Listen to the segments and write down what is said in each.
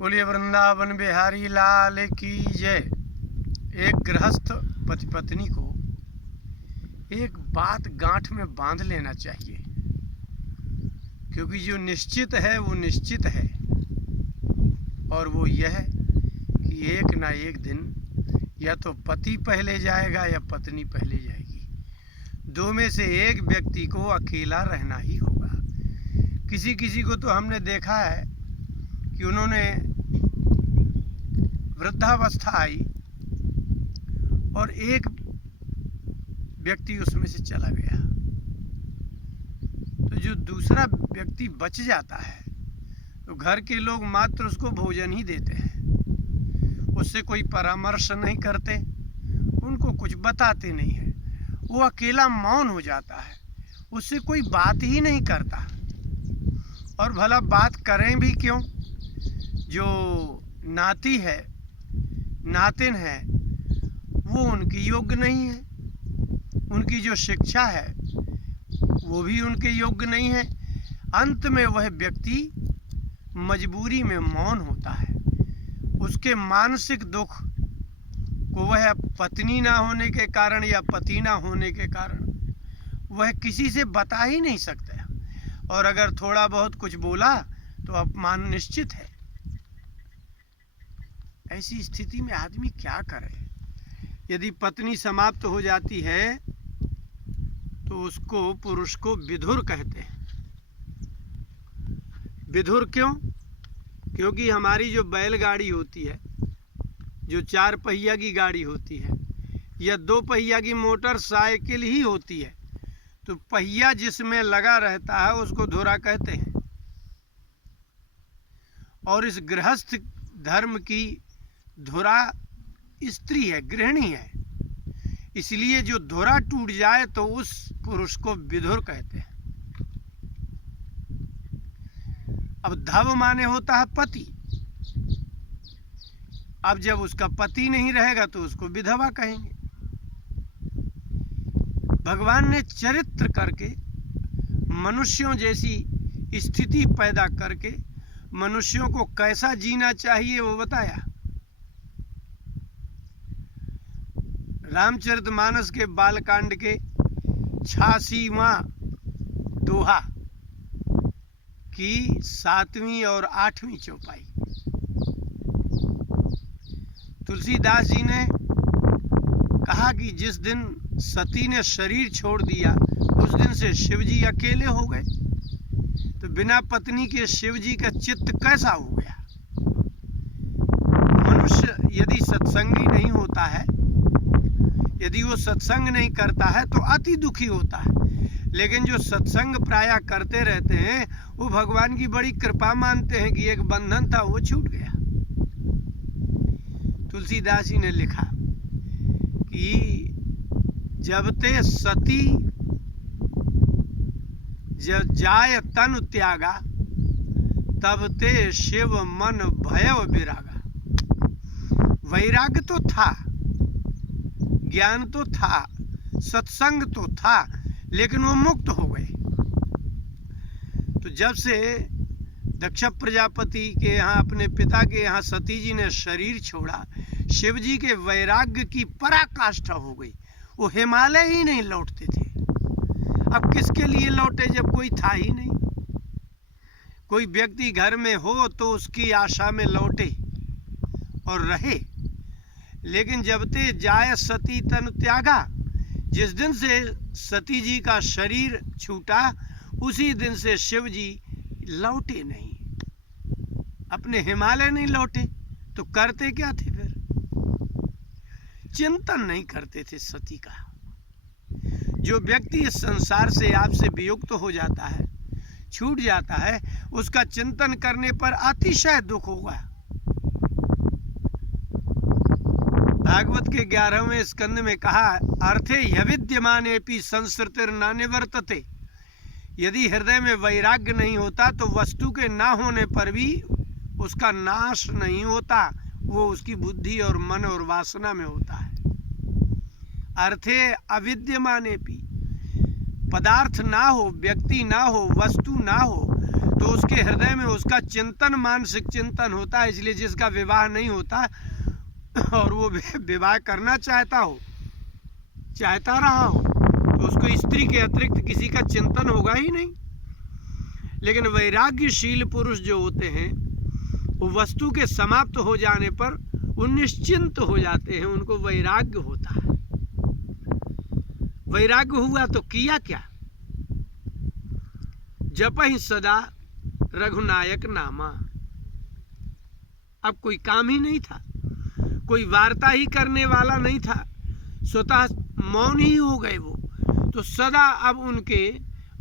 बोलिए वृंदावन बिहारी लाल की जय। एक गृहस्थ पति पत्नी को एक बात गांठ में बांध लेना चाहिए, क्योंकि जो निश्चित है वो निश्चित है, और वो यह कि एक ना एक दिन या तो पति पहले जाएगा या पत्नी पहले जाएगी। दो में से एक व्यक्ति को अकेला रहना ही होगा। किसी किसी को तो हमने देखा है कि उन्होंने वृद्धावस्था आई और एक व्यक्ति उसमें से चला गया, तो जो दूसरा व्यक्ति बच जाता है तो घर के लोग मात्र उसको भोजन ही देते हैं, उससे कोई परामर्श नहीं करते, उनको कुछ बताते नहीं है। वो अकेला मौन हो जाता है, उससे कोई बात ही नहीं करता। और भला बात करें भी क्यों? जो नाती है, नातिन है, वो उनकी योग्य नहीं है। उनकी जो शिक्षा है वो भी उनके योग्य नहीं है। अंत में वह व्यक्ति मजबूरी में मौन होता है। उसके मानसिक दुख को वह पत्नी ना होने के कारण या पति ना होने के कारण वह किसी से बता ही नहीं सकता, और अगर थोड़ा बहुत कुछ बोला तो अपमान निश्चित है। ऐसी स्थिति में आदमी क्या करे? यदि पत्नी समाप्त हो जाती है तो उसको पुरुष को विधुर कहते हैं। विधुर क्यों? क्योंकि हमारी जो बैलगाड़ी होती है, जो 4 पहिया की गाड़ी होती है या 2 पहिया की मोटरसाइकिल ही होती है, तो पहिया जिसमें लगा रहता है उसको धुरा कहते हैं। और इस गृहस्थ धर्म की धुरा स्त्री है, गृहिणी है, इसलिए जो धुरा टूट जाए तो उस पुरुष को विधुर कहते हैं। अब धव माने होता है पति। अब जब उसका पति नहीं रहेगा तो उसको विधवा कहेंगे। भगवान ने चरित्र करके मनुष्यों जैसी स्थिति पैदा करके मनुष्यों को कैसा जीना चाहिए वो बताया। रामचरितमानस के बालकांड के 86वां दोहा की 7वीं और 8वीं चौपाई। तुलसीदास जी ने कहा कि जिस दिन सती ने शरीर छोड़ दिया उस दिन से शिव जी अकेले हो गए। तो बिना पत्नी के शिव जी का चित्त कैसा हो गया? मनुष्य यदि सत्संगी नहीं होता है, यदि वो सत्संग नहीं करता है तो अति दुखी होता है। लेकिन जो सत्संग प्रायः करते रहते हैं वो भगवान की बड़ी कृपा मानते हैं कि एक बंधन था वो छूट गया। तुलसीदास जी ने लिखा कि जब ते सती जब जाय तन त्यागा, तब ते शिव मन भयव विरागा। वैराग्य तो था, ज्ञान तो था, सत्संग तो था, लेकिन वो मुक्त हो गए। तो जब से दक्ष प्रजापति के यहाँ, अपने पिता के यहाँ सती जी ने शरीर छोड़ा, शिव जी के वैराग्य की पराकाष्ठा हो गई। वो हिमालय ही नहीं लौटते थे। अब किसके लिए लौटे जब कोई था ही नहीं? कोई व्यक्ति घर में हो तो उसकी आशा में लौटे और रहे। लेकिन जब ते जाय सती तन त्यागा, जिस दिन से सती जी का शरीर छूटा उसी दिन से शिव जी लौटे नहीं, अपने हिमालय नहीं लौटे। तो करते क्या थे फिर? चिंतन नहीं करते थे सती का। जो व्यक्ति इस संसार से आपसे वियुक्त हो जाता है, छूट जाता है, उसका चिंतन करने पर अतिशय दुख होगा। भागवत के 11वें स्कंद में कहा, अर्थे यविद्यमानेपि संसृतिर न निवर्तते। यदि हृदय में वैराग्य नहीं होता तो वस्तु के ना होने पर भी उसका नाश नहीं होता, वो उसकी बुद्धि और मन और वासना में होता है। अर्थे अविद्यमानेपि, पदार्थ ना हो, व्यक्ति ना हो, वस्तु ना हो, तो उसके हृदय में उसका चिंतन मानसिक चिंतन होता है। इसलिए जिसका विवाह नहीं होता और वो विवाह करना चाहता रहा हो तो उसको स्त्री के अतिरिक्त किसी का चिंतन होगा ही नहीं। लेकिन वैराग्यशील पुरुष जो होते हैं वो वस्तु के समाप्त हो जाने पर वो निश्चिंत हो जाते हैं, उनको वैराग्य होता है। वैराग्य हुआ तो किया क्या? जपहि सदा रघुनायक नामा। अब कोई काम ही नहीं था, कोई वार्ता ही करने वाला नहीं था, स्वतः मौन ही हो गए वो। तो सदा अब उनके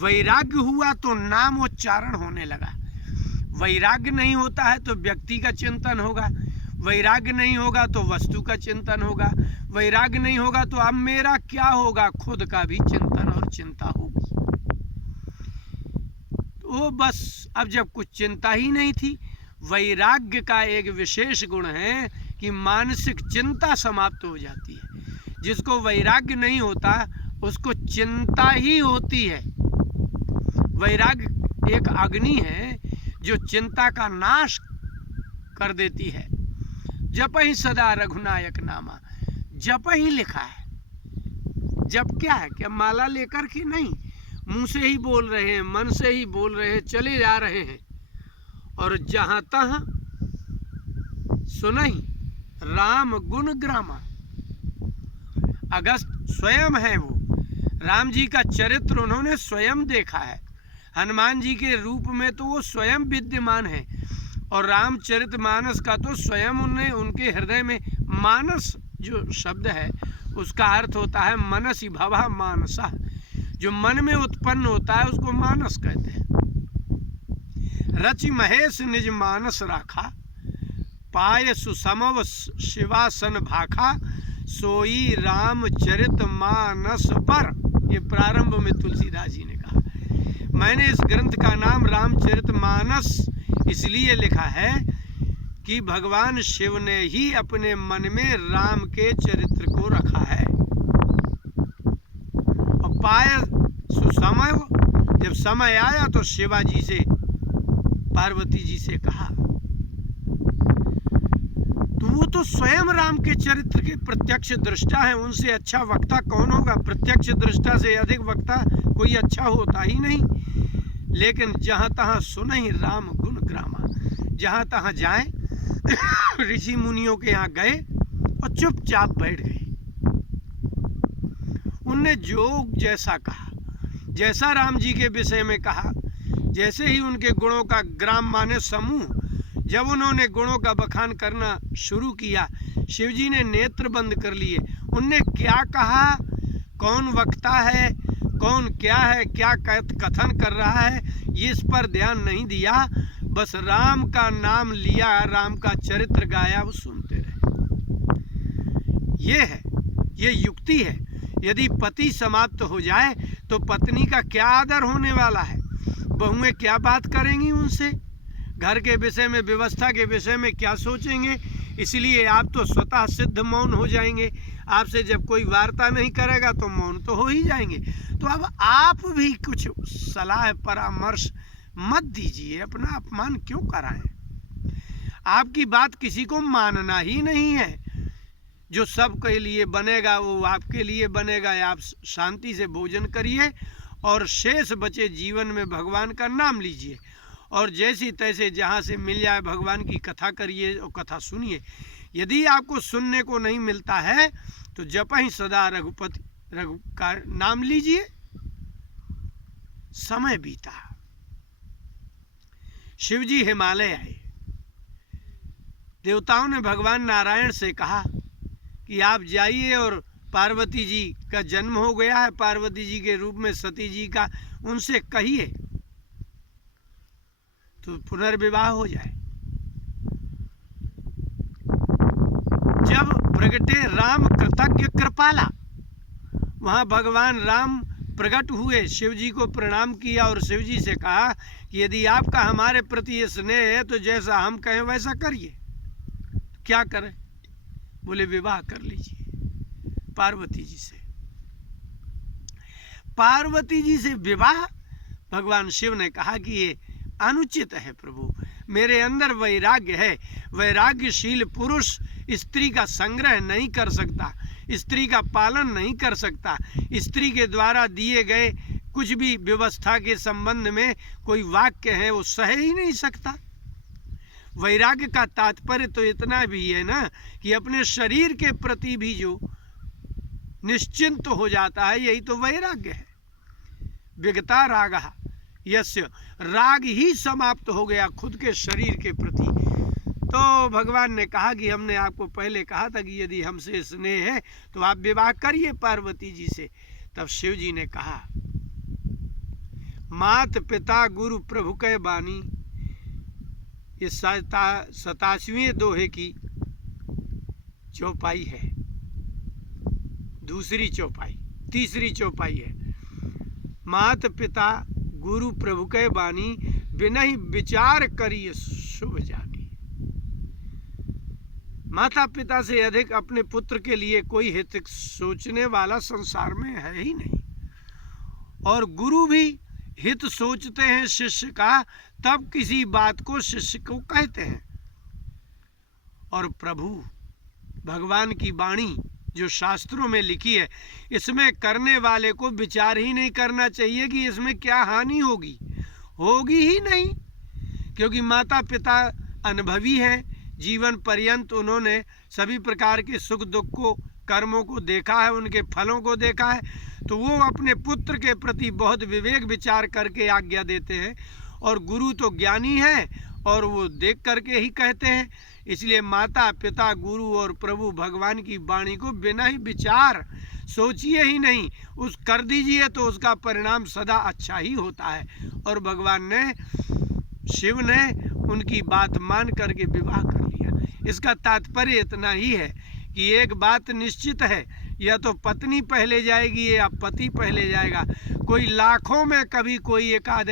वैराग्य हुआ तो नामोच्चारण होने लगा। वैराग्य नहीं होता है तो व्यक्ति का चिंतन होगा, वैराग्य नहीं होगा तो वस्तु का चिंतन होगा, वैराग्य नहीं होगा तो अब मेरा क्या होगा, खुद का भी चिंतन और चिंता होगी। तो बस अब जब कुछ चिंता ही नहीं थी, वैराग्य का एक विशेष गुण है कि मानसिक चिंता समाप्त हो जाती है। जिसको वैराग्य नहीं होता उसको चिंता ही होती है। वैराग्य एक अग्नि है जो चिंता का नाश कर देती है। जप ही सदा रघुनायक नामा, जप ही लिखा है। जप क्या है? क्या माला लेकर के नहीं, मुंह से ही बोल रहे हैं, मन से ही बोल रहे हैं, चले जा रहे हैं। और जहां तहां सुनहि राम गुण ग्रामा। अगस्त स्वयं है वो, राम जी का चरित्र उन्होंने स्वयं देखा है। हनुमान जी के रूप में तो वो स्वयं विद्यमान है, और रामचरितमानस का तो स्वयं उनके हृदय में, मानस जो शब्द है उसका अर्थ होता है मनसी भवा मानसा, जो मन में उत्पन्न होता है उसको मानस कहते हैं। रचि महेश निज मानस राखा, पाय सुसमव शिवासन भाखा, सोई रामचरित मानस पर। ये प्रारंभ में तुलसीदास जी ने कहा। मैंने इस ग्रंथ का नाम रामचरितमानस इसलिए लिखा है कि भगवान शिव ने ही अपने मन में राम के चरित्र को रखा है। और पाय सुसमय, जब समय आया तो शिवाजी से, पार्वती जी से कहा, तो वो तो स्वयं राम के चरित्र के प्रत्यक्ष दृष्टा है। उनसे अच्छा वक्ता कौन होगा? प्रत्यक्ष दृष्टा से अधिक वक्ता कोई अच्छा होता ही नहीं। लेकिन जहां तहां सुनहि राम गुण ग्रामा, जहां तहां जाए ऋषि मुनियों के यहाँ गए और चुपचाप बैठ गए। उनने जो जैसा कहा, जैसा राम जी के विषय में कहा, जैसे ही उनके गुणों का ग्राम माने समूह, जब उन्होंने गुणों का बखान करना शुरू किया, शिवजी ने नेत्र बंद कर लिए। उनने क्या कहा, कौन वक्ता है, कौन क्या है, क्या कथन कर रहा है, इस पर ध्यान नहीं दिया। बस राम का नाम लिया, राम का चरित्र गाया, वो सुनते रहे। ये है, ये युक्ति है। यदि पति समाप्त हो जाए तो पत्नी का क्या आदर होने वाला है, बहुएं क्या बात करेंगी उनसे, घर के विषय में, व्यवस्था के विषय में क्या सोचेंगे। इसलिए आप तो स्वतः सिद्ध मौन हो जाएंगे। आपसे जब कोई वार्ता नहीं करेगा तो मौन तो हो ही जाएंगे। तो अब आप भी कुछ सलाह परामर्श मत दीजिए, अपना अपमान क्यों कराएं। आपकी बात किसी को मानना ही नहीं है। जो सबके लिए बनेगा वो आपके लिए बनेगा। आप शांति से भोजन करिए और शेष बचे जीवन में भगवान का नाम लीजिए, और जैसी तैसे जहाँ से मिल जाए भगवान की कथा करिए और कथा सुनिए। यदि आपको सुनने को नहीं मिलता है तो जप ही सदा रघु का नाम लीजिए। समय बीता, शिवजी हिमालय आए। देवताओं ने भगवान नारायण से कहा कि आप जाइए, और पार्वती जी का जन्म हो गया है, पार्वती जी के रूप में सती जी का, उनसे कहिए तो पुनर्विवाह हो जाए। जब प्रगटे राम कृतज्ञ कृपाला, वहां भगवान राम प्रकट हुए, शिव जी को प्रणाम किया और शिव जी से कहा कि यदि आपका हमारे प्रति ये स्नेह है तो जैसा हम कहें वैसा करिए। क्या करें? बोले विवाह कर लीजिए पार्वती जी से। पार्वती जी से विवाह, भगवान शिव ने कहा कि ये अनुचित है प्रभु। मेरे अंदर वैराग्य है। वैराग्यशील पुरुष स्त्री का संग्रह नहीं कर सकता, स्त्री का पालन नहीं कर सकता, स्त्री के द्वारा दिए गए कुछ भी व्यवस्था के संबंध में कोई वाक्य है वो सह ही नहीं सकता। वैराग्य का तात्पर्य तो इतना भी है ना कि अपने शरीर के प्रति भी जो निश्चिंत हो जाता है, यही तो वैराग्य है। विगता राग यस्य, राग ही समाप्त हो गया खुद के शरीर के प्रति। तो भगवान ने कहा कि हमने आपको पहले कहा था कि यदि हमसे स्नेह है तो आप विवाह करिए पार्वती जी से। तब शिव जी ने कहा, मात पिता गुरु प्रभु कै बानी, ये 87वें दोहे की चौपाई है, दूसरी चौपाई, तीसरी चौपाई है। मात पिता गुरु प्रभु कै बानी, बिनहि विचार करिए शुभ जानी। माता पिता से अधिक अपने पुत्र के लिए कोई हित सोचने वाला संसार में है ही नहीं। और गुरु भी हित सोचते हैं शिष्य का, तब किसी बात को शिष्य को कहते हैं। और प्रभु भगवान की वाणी जो शास्त्रों में लिखी है, इसमें करने वाले को विचार ही नहीं करना चाहिए कि इसमें क्या हानि होगी, होगी ही नहीं, क्योंकि माता पिता अनुभवी हैं। जीवन पर्यंत उन्होंने सभी प्रकार के सुख दुख को, कर्मों को देखा है, उनके फलों को देखा है, तो वो अपने पुत्र के प्रति बहुत विवेक विचार करके आज्ञा देते हैं। और गुरु तो ज्ञानी है और वो देख करके ही कहते हैं। इसलिए माता पिता गुरु और प्रभु भगवान की वाणी को बिना ही विचार सोचिए ही नहीं, उस कर दीजिए तो उसका परिणाम सदा अच्छा ही होता है। और भगवान ने, शिव ने उनकी बात मान करके विवाह कर लिया। इसका तात्पर्य इतना ही है कि एक बात निश्चित है, या तो पत्नी पहले जाएगी या पति पहले जाएगा। कोई लाखों में कभी कोई एकाद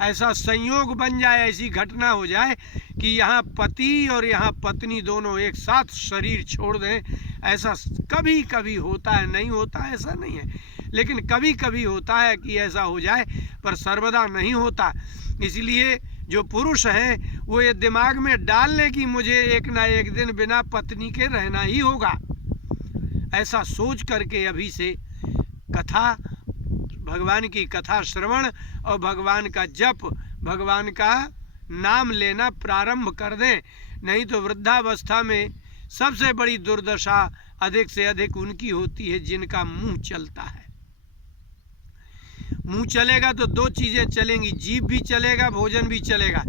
ऐसा संयोग बन जाए, ऐसी घटना हो जाए कि यहाँ पति और यहाँ पत्नी दोनों एक साथ शरीर छोड़ दें, ऐसा कभी कभी होता है। नहीं होता ऐसा नहीं है, लेकिन कभी कभी होता है कि ऐसा हो जाए, पर सर्वदा नहीं होता। इसलिए जो पुरुष हैं वो ये दिमाग में डाल लें कि मुझे एक ना एक दिन बिना पत्नी के रहना ही होगा। ऐसा सोच करके अभी से कथा, भगवान की कथा श्रवण और भगवान का जप, भगवान का नाम लेना प्रारंभ कर दें। नहीं तो वृद्धावस्था में सबसे बड़ी दुर्दशा अधिक से अधिक उनकी होती है जिनका मुंह चलता है। मुंह चलेगा तो दो चीजें चलेंगी, जीभ भी चलेगा, भोजन भी चलेगा।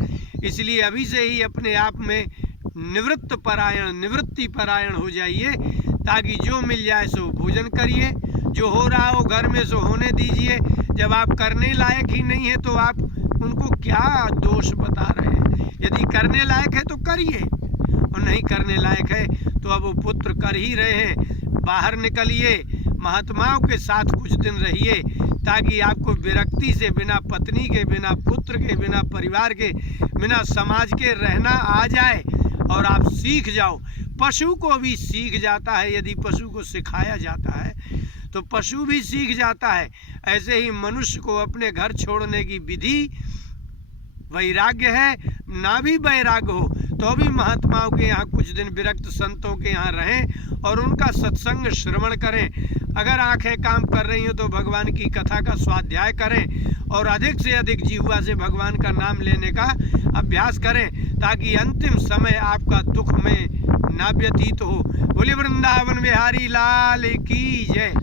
इसलिए अभी से ही अपने आप में निवृत्ति परायण हो जाइए, ताकि जो मिल जाए सो भोजन करिए, जो हो रहा हो घर में सो होने दीजिए। जब आप करने लायक ही नहीं है तो आप उनको क्या दोष बता रहे हैं? यदि करने लायक है तो करिए, और नहीं करने लायक है तो अब वो पुत्र कर ही रहे हैं। बाहर निकलिए, महात्माओं के साथ कुछ दिन रहिए, ताकि आपको विरक्ति से बिना पत्नी के, बिना पुत्र के, बिना परिवार के, बिना समाज के रहना आ जाए और आप सीख जाओ। पशु को भी सीख जाता है, यदि पशु को सिखाया जाता है तो पशु भी सीख जाता है। ऐसे ही मनुष्य को अपने घर छोड़ने की विधि वैराग्य है। ना भी वैराग्य हो तो भी महात्माओं के यहाँ कुछ दिन, विरक्त संतों के यहाँ रहें और उनका सत्संग श्रवण करें। अगर आंखें काम कर रही हो तो भगवान की कथा का स्वाध्याय करें और अधिक से अधिक जिह्वा से भगवान का नाम लेने का अभ्यास करें, ताकि अंतिम समय आपका दुख में ना व्यतीत हो। बोले वृंदावन बिहारी लाल की जय।